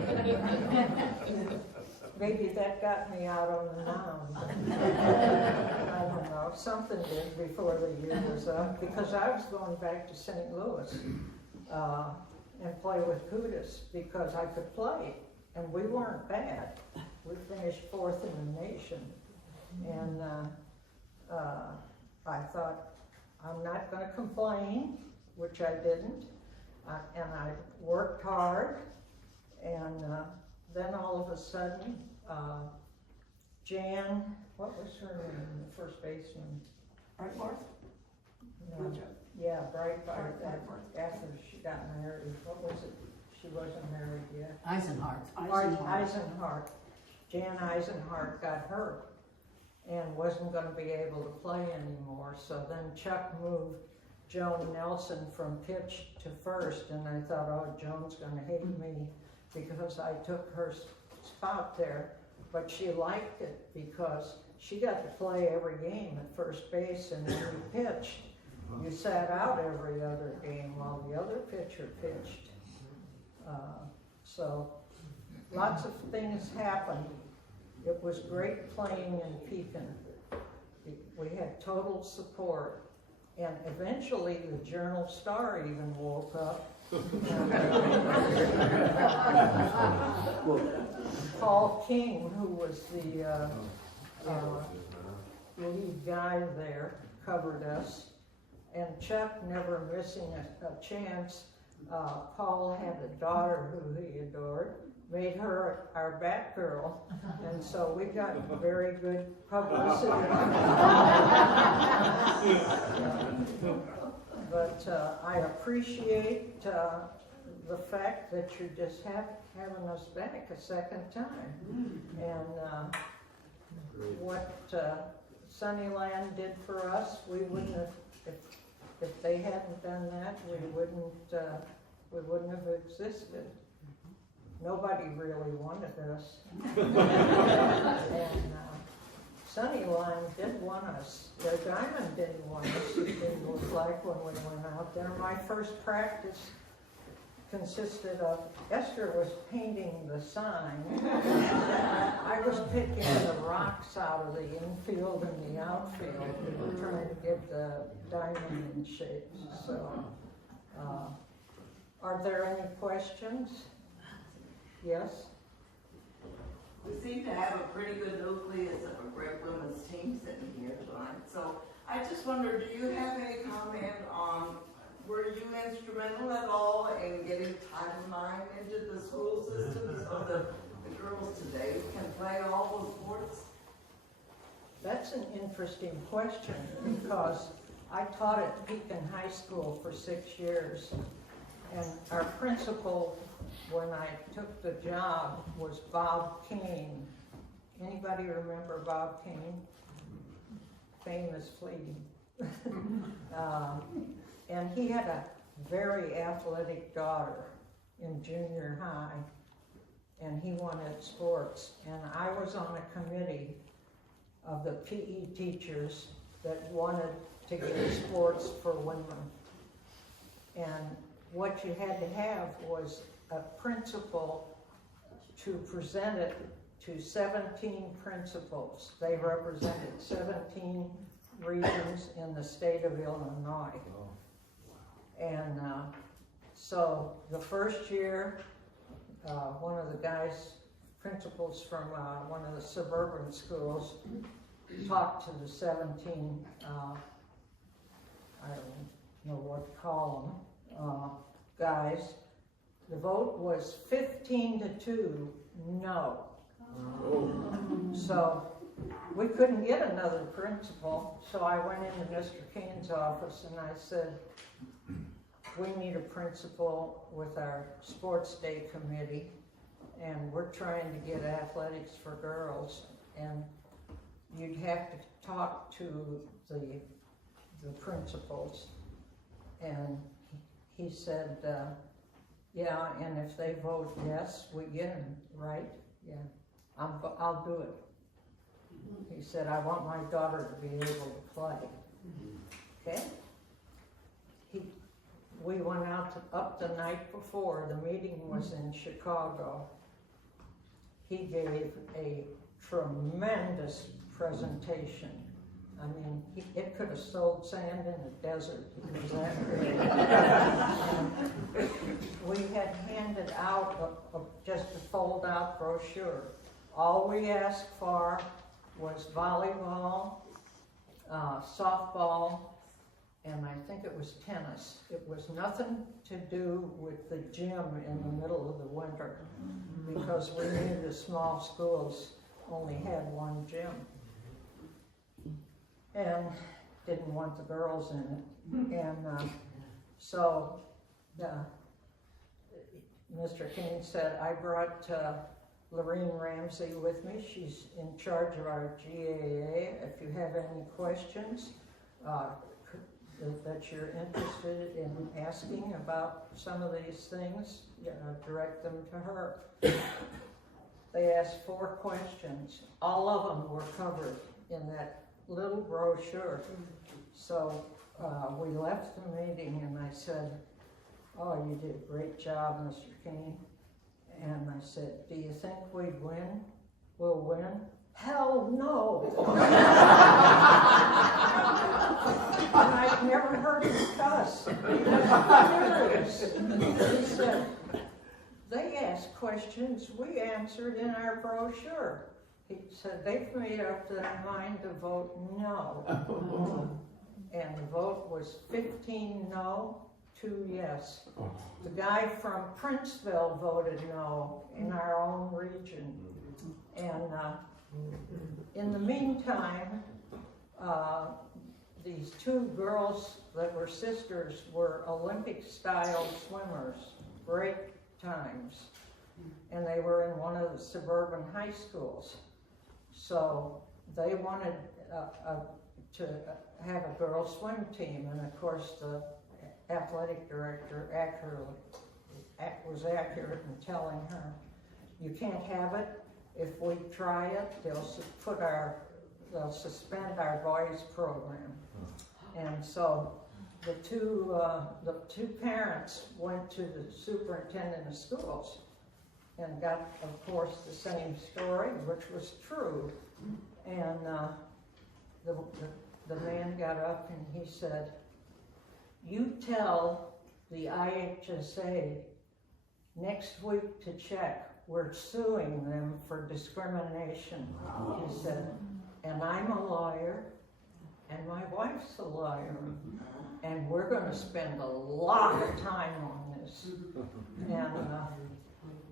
Maybe that got me out on the mound. I don't know, something did before the year was up, because I was going back to St. Louis and play with Cootis, because I could play, and we weren't bad. We finished 4th in the nation, and I thought, I'm not going to complain, which I didn't, and I worked hard, and then all of a sudden, Jan, what was her name, the first baseman? Breitbarth? No. Yeah, Breitbarth, after she got married. What was it? She wasn't married yet. Eisenhart. Jan Eisenhart got hurt and wasn't going to be able to play anymore. So then Chuck moved Joan Nelson from pitch to first, and I thought, oh, Joan's going to hate me because I took her spot there. But she liked it because she got to play every game at first base, and when you pitched, you sat out every other game while the other pitcher pitched. So lots of things happened. It was great playing in Pekin. We had total support. And eventually the Journal-Star even woke up. Paul King, who was the lead guy there, covered us. And Chuck, never missing a chance, Paul had a daughter who he adored, made her our bat girl, and so we got very good publicity. But I appreciate the fact that you're just having us back a second time. And what Sunnyland did for us, we wouldn't have, if they hadn't done that, we wouldn't have existed. Nobody really wanted us. And Sunnyland did want us. The Diamond didn't want us, it didn't look like when we went out there. My first practice consisted of, Esther was painting the sign. I was picking the rocks out of the infield and the outfield. We were trying to get the diamond in shape. So, are there any questions? Yes? We seem to have a pretty good nucleus of a great women's team sitting here tonight. So I just wonder, do you have any comment on, were you instrumental at all in getting Title IX into the school system so that the girls today can play all those sports? That's an interesting question, because I taught at Pekin High School for 6 years, and our principal, when I took the job, was Bob Kane. Anybody remember Bob Kane? Famous fleeting. And he had a very athletic daughter in junior high, and he wanted sports. And I was on a committee of the PE teachers that wanted to get sports for women. And what you had to have was a principal to present it to 17 principals. They represented 17 regions in the state of Illinois. And so the first year, one of the guys, principals from one of the suburban schools, talked to the 17, I don't know what to call them, guys. The vote was 15-2, no. So we couldn't get another principal, so I went into Mr. Kane's office and I said, we need a principal with our sports day committee, and we're trying to get athletics for girls, and you'd have to talk to the principals. And he said, yeah, and if they vote yes, we get them, right? Yeah, I'll do it. He said, I want my daughter to be able to play. Okay? We went out up the night before. The meeting was in Chicago. He gave a tremendous presentation. I mean, it could have sold sand in the desert. It was that great. And we had handed out just a fold-out brochure. All we asked for was volleyball, softball, and I think it was tennis. It was nothing to do with the gym in the middle of the winter, because we knew the small schools only had one gym. And didn't want the girls in it. And so Mr. King said, I brought Lorene Ramsey with me. She's in charge of our GAA. If you have any questions that you're interested in asking about some of these things, direct them to her. They asked 4 questions. All of them were covered in that little brochure. So we left the meeting and I said, oh, you did a great job, Mr. King. And I said, do you think we'd win? We'll win? Hell no! And I've never heard him cuss. He was furious. He said, they asked questions we answered in our brochure. He said, they've made up their mind to vote no. And the vote was 15 no, 2 yes. The guy from Princeville voted no in our own region. And in the meantime, these 2 girls that were sisters were Olympic-style swimmers, great times. And they were in one of the suburban high schools. So they wanted to have a girls' swim team, and of course the athletic director was accurate in telling her, you can't have it. If we try it, they'll suspend our boys program. And so the two parents went to the superintendent of schools and got, of course, the same story, which was true. And the man got up and he said, you tell the IHSA next week to check. We're suing them for discrimination. He said, and I'm a lawyer, and my wife's a lawyer, and we're going to spend a lot of time on this. And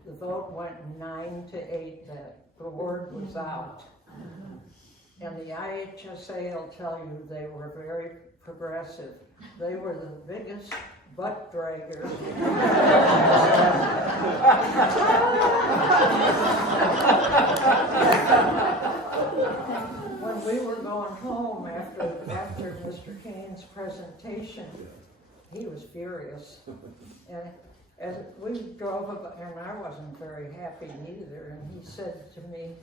the vote went 9-8 that the word was out. And the IHSA will tell you they were very progressive. They were the biggest butt draggers. When we were going home after Mr. Kane's presentation, he was furious. And as we drove up, and I wasn't very happy either, and he said to me,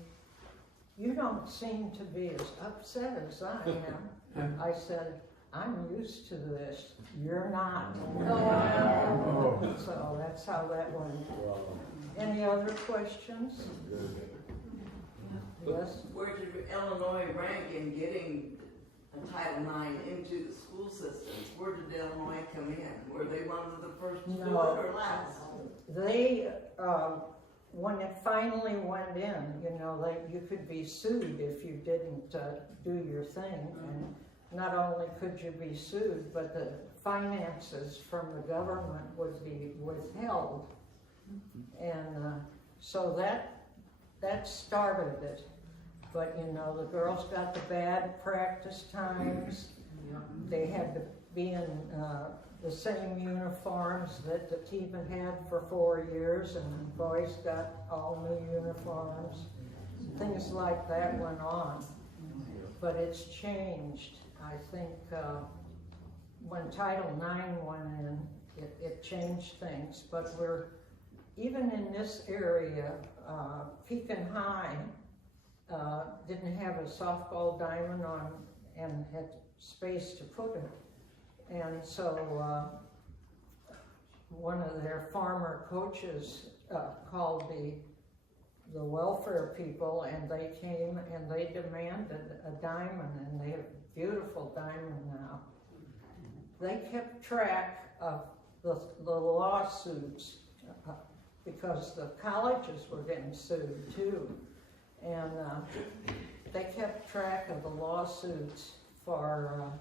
"You don't seem to be as upset as I am." I said, "I'm used to this. You're not." So that's how that went. Any other questions? Yes? Where did Illinois rank in getting a Title IX into the school systems? Where did Illinois come in? Were they one of the first to do it or last? They, when it finally went in, you know, you could be sued if you didn't do your thing. And not only could you be sued, but the finances from the government would be withheld. And so that started it. But, you know, the girls got the bad practice times. They had to be in the same uniforms that the team had had for 4 years, and the boys got all new uniforms. Things like that went on. But it's changed. I think when Title IX went in, it changed things. But even in this area, Pekin High didn't have a softball diamond on and had space to put it. And so one of their former coaches called the welfare people, and they came and they demanded a diamond, and they have a beautiful diamond now. They kept track of the lawsuits because the colleges were getting sued too. And they kept track of the lawsuits for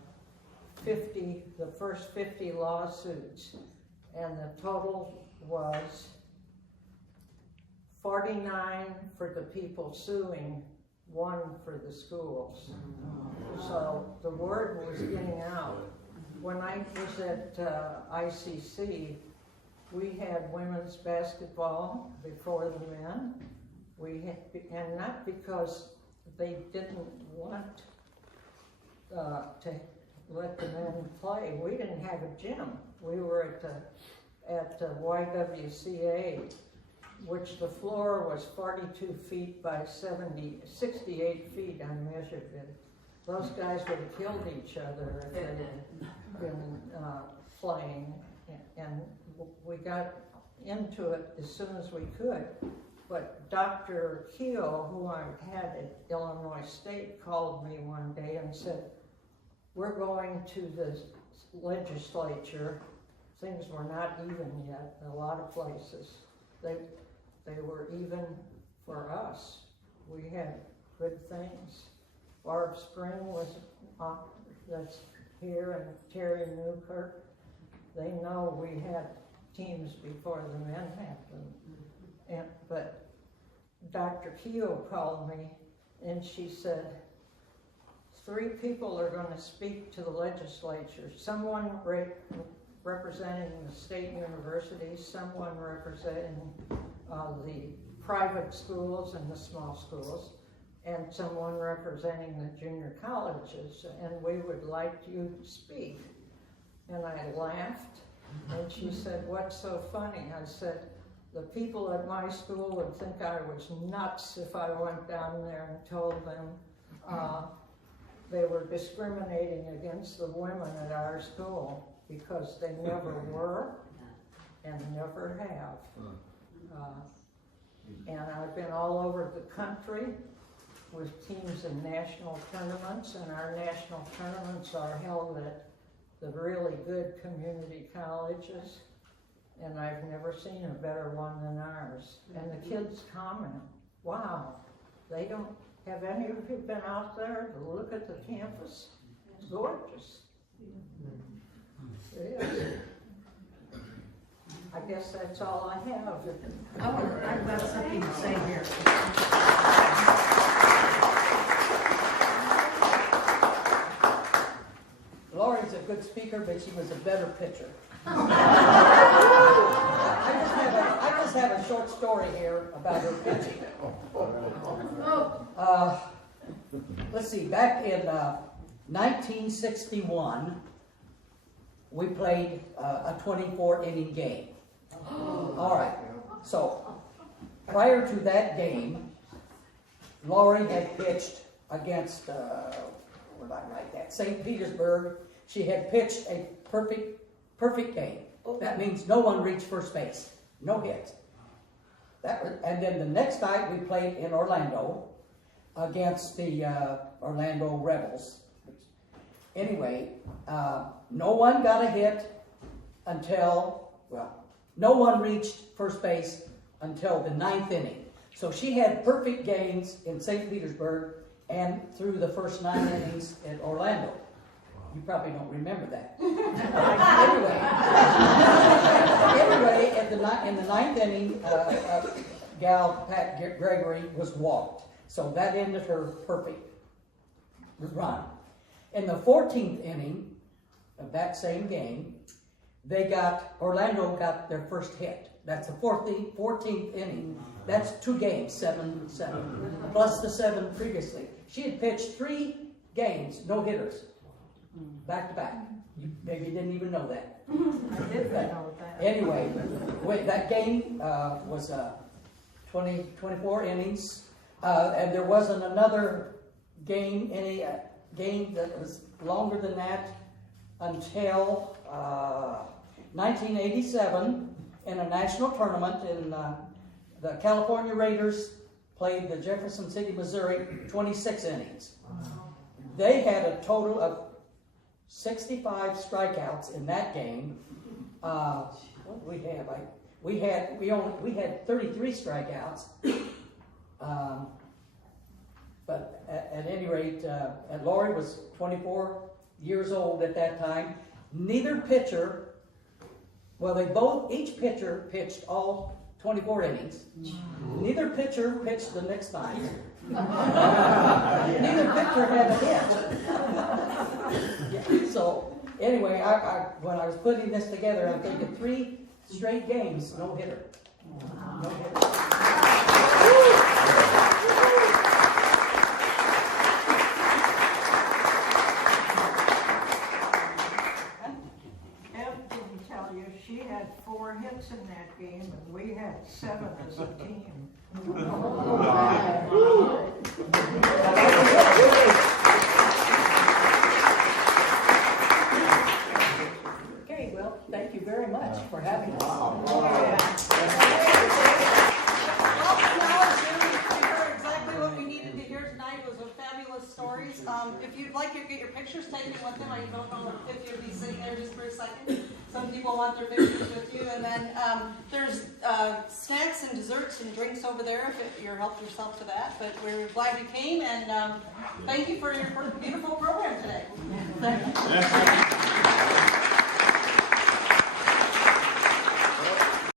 the first 50 lawsuits, and the total was 49 for the people suing, 1 for the schools. So the word was getting out. When I was at ICC, we had women's basketball before the men. And not because they didn't want to let the men play. We didn't have a gym. We were at YWCA, which the floor was 42 feet by 68 feet. I measured it. Those guys would have killed each other if they had been playing. And we got into it as soon as we could. But Dr. Keogh, who I had at Illinois State, called me one day and said, "We're going to the legislature." Things were not even yet in a lot of places. They were even for us. We had good things. Barb Spring was that's here, and Terry Newkirk. They know we had teams before the men had them. But Dr. Keogh called me, and she said, 3 people are going to speak to the legislature. Someone representing the state universities, someone representing the private schools and the small schools, and someone representing the junior colleges, and we would like you to speak. And I laughed, and she said, "What's so funny?" I said, "The people at my school would think I was nuts if I went down there and told them they were discriminating against the women at our school, because they never were and never have." And I've been all over the country with teams in national tournaments, and our national tournaments are held at the really good community colleges. And I've never seen a better one than ours. And the kids comment, "Wow, they don't, have any of you been out there to look at the campus? It's gorgeous." It is. I guess that's all I have. I've got something to say here. Lori's a good speaker, but she was a better pitcher. I just have a short story here about her pitching. Let's see, back in 1961, we played a 24 inning game. All right, so prior to that game, Laurie had pitched against, where did I write that? St. Petersburg. She had pitched a perfect game. That means no one reached first base, no hits. And then the next night we played in Orlando against the Orlando Rebels. Anyway, no one got a hit until, no one reached first base until the 9th inning. So she had perfect games in St. Petersburg and through the first 9 innings at Orlando. You probably don't remember that. Anyway, in the 9th inning, gal Pat Gregory was walked. So that ended her perfect run. In the 14th inning of that same game, Orlando got their first hit. That's the 14th inning. That's 2 games, 7, plus the 7 previously. She had pitched 3 games, no hitters, back to back. You maybe didn't even know that. I did know that. Anyway, that game was 24 innings, and there wasn't another game, game that was longer than that until 1987 in a national tournament in the California Raiders played the Jefferson City, Missouri, 26 innings. They had a total of 65 strikeouts in that game. What did we have? We had 33 strikeouts. But at any rate, Laurie was 24 years old at that time. Neither pitcher, each pitcher pitched all 24 innings. Neither pitcher pitched the next time. Neither pitcher had a hit. So anyway, when I was putting this together, I'm thinking 3 straight games, no hitter. No hitter. She had 4 hits in that game, and we had 7 as a team. Okay, well, thank you very much for having us. Well, we heard exactly what we needed to hear tonight. It was a fabulous stories. If you'd like to get your pictures taken with them, I don't know if you'll be sitting there just for a second. Some people want their pictures with you. And then there's snacks and desserts and drinks over there if you're helped yourself to that. But we're glad you came, and thank you for your beautiful program today. Thank you.